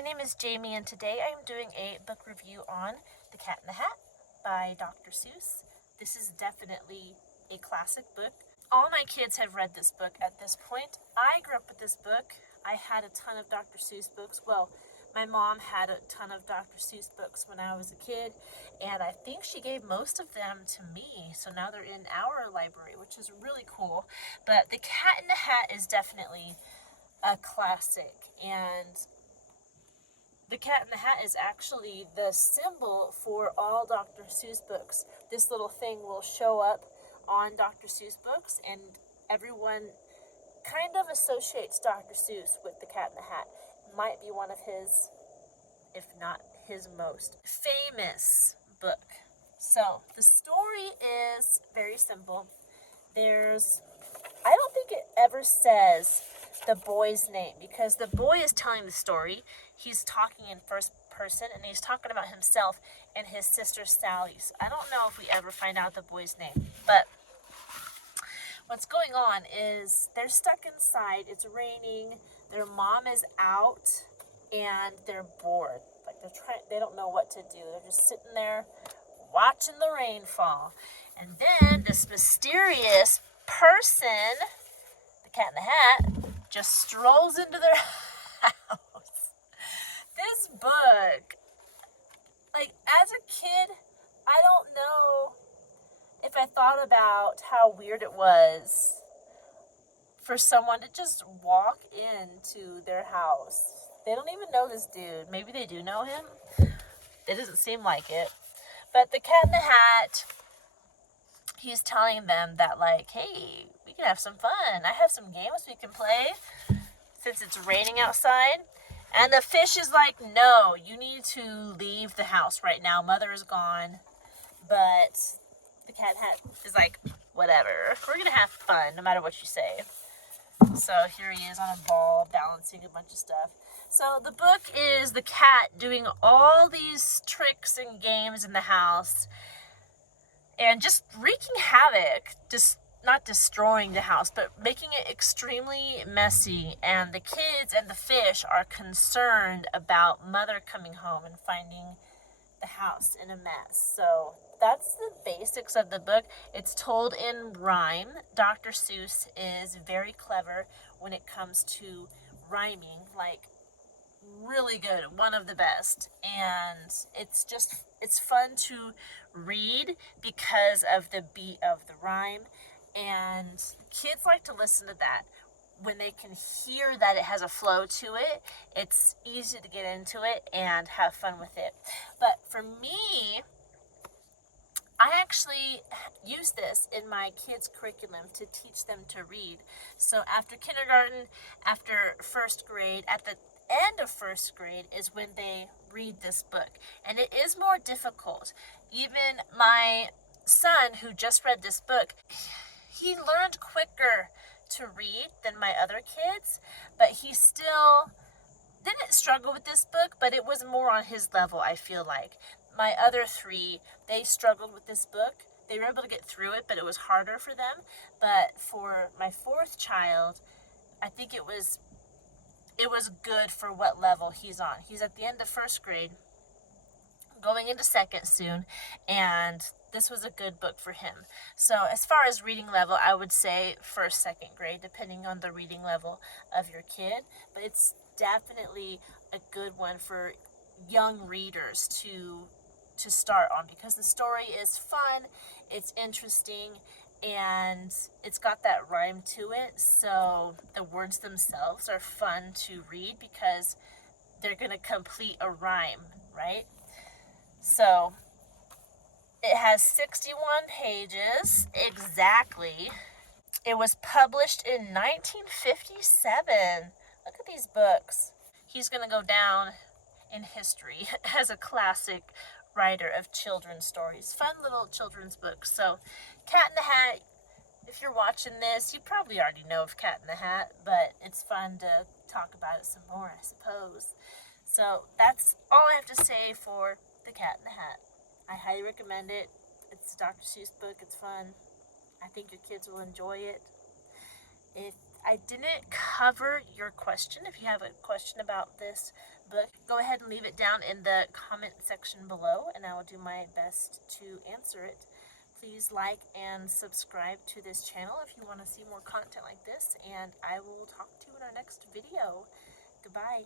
my name is Jamie, and today I am doing a book review on The Cat in the Hat by Dr. Seuss. This is definitely a classic book. All my kids have read this book at this point. I grew up with this book. I had a ton of Dr. Seuss books. Well, my mom had a ton of Dr. Seuss books when I was a kid, and I think she gave most of them to me. So now they're in our library, which is really cool. But The Cat in the Hat is definitely a classic, and the Cat in the Hat is actually the symbol for all Dr. Seuss books. This little thing will show up on Dr. Seuss books, and everyone kind of associates Dr. Seuss with the Cat in the Hat. It might be one of his, if not his most famous book. So the story is very simple. I don't think it ever says the boy's name, because the boy is telling the story. He's talking in first person, and he's talking about himself and his sister Sally. So I don't know if we ever find out the boy's name, but what's going on is they're stuck inside. It's raining. Their mom is out, and they're bored. Like they don't know what to do. They're just sitting there watching the rain fall. And then this mysterious person, the Cat in the Hat, just strolls into their house. This book, like, as a kid, I don't know if I thought about how weird it was for someone to just walk into their house. They don't even know this dude. Maybe they do know him. It doesn't seem like it. But the Cat in the Hat, he's telling them that, like, hey, we can have some fun. I have some games we can play since it's raining outside. And the fish is like, no, you need to leave the house right now. Mother is gone. But the Cat in the Hat is like, whatever. We're going to have fun no matter what you say. So here he is on a ball balancing a bunch of stuff. So the book is the cat doing all these tricks and games in the house and just wreaking havoc, just not destroying the house, but making it extremely messy. And the kids and the fish are concerned about Mother coming home and finding the house in a mess. So that's the basics of the book. It's told in rhyme. Dr. Seuss is very clever when it comes to rhyming, like really good, one of the best. And it's fun to read because of the beat of the rhyme, and kids like to listen to that. When they can hear that it has a flow to it, it's easy to get into it and have fun with it. But for me, I actually use this in my kids' curriculum to teach them to read. So after kindergarten, after first grade, at the end of first grade is when they read this book. And it is more difficult. Even my son, who just read this book, he learned quicker to read than my other kids, but he still didn't struggle with this book, but it was more on his level, I feel like. My other three, they struggled with this book. They were able to get through it, but it was harder for them. But for my fourth child, I think it was good for what level he's on. He's at the end of first grade, going into second soon, and this was a good book for him. So as far as reading level, I would say first, second grade, depending on the reading level of your kid. But it's definitely a good one for young readers to start on, because the story is fun, it's interesting, and it's got that rhyme to it. So the words themselves are fun to read because they're going to complete a rhyme, right? So it has 61 pages exactly. It was published in 1957. Look at these books. He's going to go down in history as a classic writer of children's stories. Fun little children's books. So Cat in the Hat, if you're watching this, you probably already know of Cat in the Hat, but it's fun to talk about it some more, I suppose. So that's all I have to say for The Cat in the Hat. I highly recommend it. It's a Dr. Seuss book. It's fun. I think your kids will enjoy it. If I didn't cover your question. If you have a question about this book, go ahead and leave it down in the comment section below, and I will do my best to answer it. Please like and subscribe to this channel if you want to see more content like this, and I will talk to you in our next video. Goodbye.